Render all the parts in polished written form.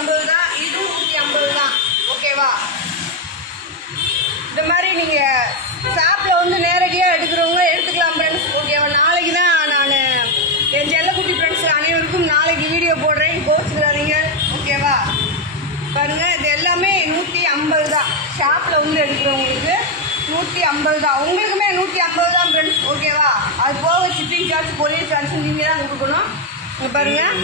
150 தான், இதுவும் 150 தான். ஓகேவா? இந்த மாதிரி நீங்கள் ஷாப்பில் வந்து நேரடியாக எடுக்கிறவங்க எடுத்துக்கலாம் ஃப்ரெண்ட்ஸ். ஓகேவா? நாளைக்கு தான் நான் என் செல்லக்குட்டி ஃப்ரெண்ட்ஸ் அனைவருக்கும் நாளைக்கு வீடியோ போடுறேன், கோச்சுக்கிறாதீங்க. ஓகேவா? பாருங்கள், இது எல்லாமே 150 தான். ஷாப்பில் வந்து எடுக்கிறவங்களுக்கு 150 தான், உங்களுக்குமே 150 தான் ஃப்ரெண்ட்ஸ். ஓகேவா? அது போக ஷிப்பிங் சார்ஜ், கொரியர் சார்ஜ் நீங்கள் தான் கொடுக்கணும். இங்கே பாருங்கள்,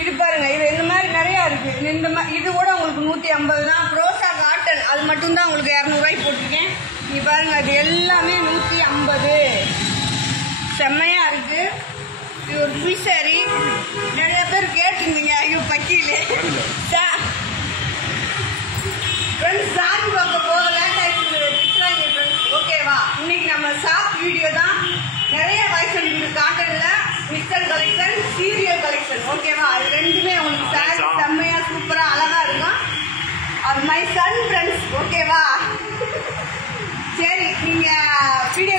இது பாருங்க, இது இந்த மாதிரி நிறையா இருக்குது. இந்த மாதிரி இது கூட உங்களுக்கு 150 தான். ப்ரோசா காட்டன் அது மட்டும்தான் உங்களுக்கு 200 ரூபாய்க்கு போட்டிருக்கேன். இங்கே பாருங்க, அது எல்லாமே 150. செம்மையாக இருக்குது. இது ஒரு ஃபுல் சாரி. நிறைய பேர் கேட்டுருந்தீங்க, ஐயோ பக்கியிலே ஃப்ரெண்ட்ஸ் சாரி பார்க்க போக லேட் ஆகிடுச்சு திட்டுறாங்க ஃப்ரெண்ட்ஸ். ஓகேவா? இன்னைக்கு நம்ம ஷாப் வீடியோ தான். நிறைய வயசு இருக்குது காட்டனில், மிக்சர் கலெக்ஷன், சீரியல் கலெக்ஷன். ஓகேவா? அது ரெண்டுமே உங்களுக்கு சாரி செம்மையாக சூப்பராக அழகாக இருக்கும். அது மை சன் ஃப்ரெண்ட்ஸ். ஓகேவா? சரி, நீங்கள் வீடியோ